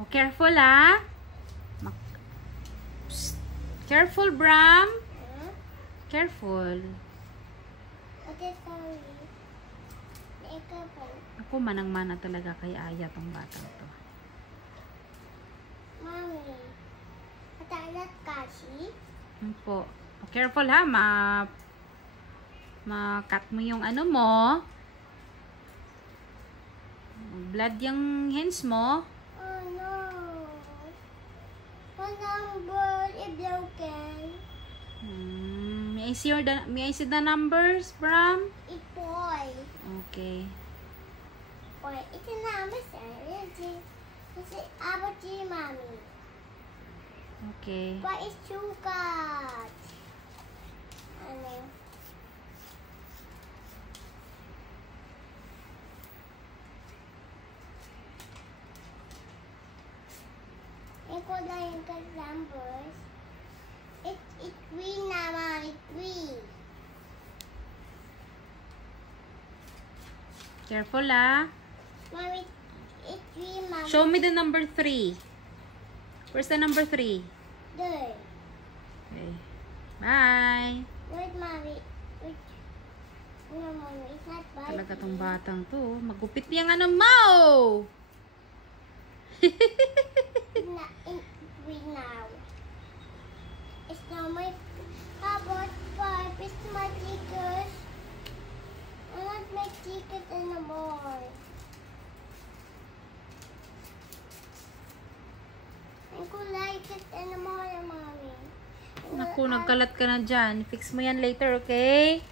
Oh, careful ah. Psst. Careful, Bram. Careful. Okay, sorry. Ako, manang-mana talaga kay Aya tong batang to. Mommy, matalat kasi? Po. Oh, careful ha, ma-cut mo yung ano mo. Blood yung hands mo. Oh no. One number is broken. May I see the numbers, Bram? It's boy. Okay. Boy, it's a number, sir. It's about you, mommy. Okay. But it's two cards. Ano? Ikaw na yung numbers. It's green naman. It's green. Careful ah. Mommy, it's green, mama. Show me the number 3. Where's the number 3? There. Okay. Bye. Wait, mommy. Wait. No, mommy. It's not bad. Talaga tong batang to. Magupit niyang ano mo. It's not in green now. It's not my... How about 5? It's my tickets. I want my ticket anymore. I don't like it anymore, mommy. Naku, nagkalat ka na dyan. Fix mo yan later, okay?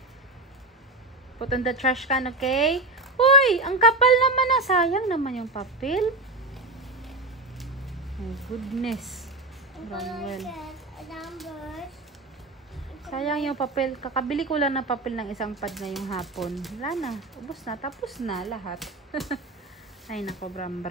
Put on the trash can, okay? Uy, ang kapal naman na. Sayang naman yung papel. Oh, goodness. I don't like it. Numbers. Sayang yung papel. Kakabili ko lang ng papel ng isang pad ngayong hapon. Wala na. Ubus na. Tapos na lahat. Ay, nako, Bram.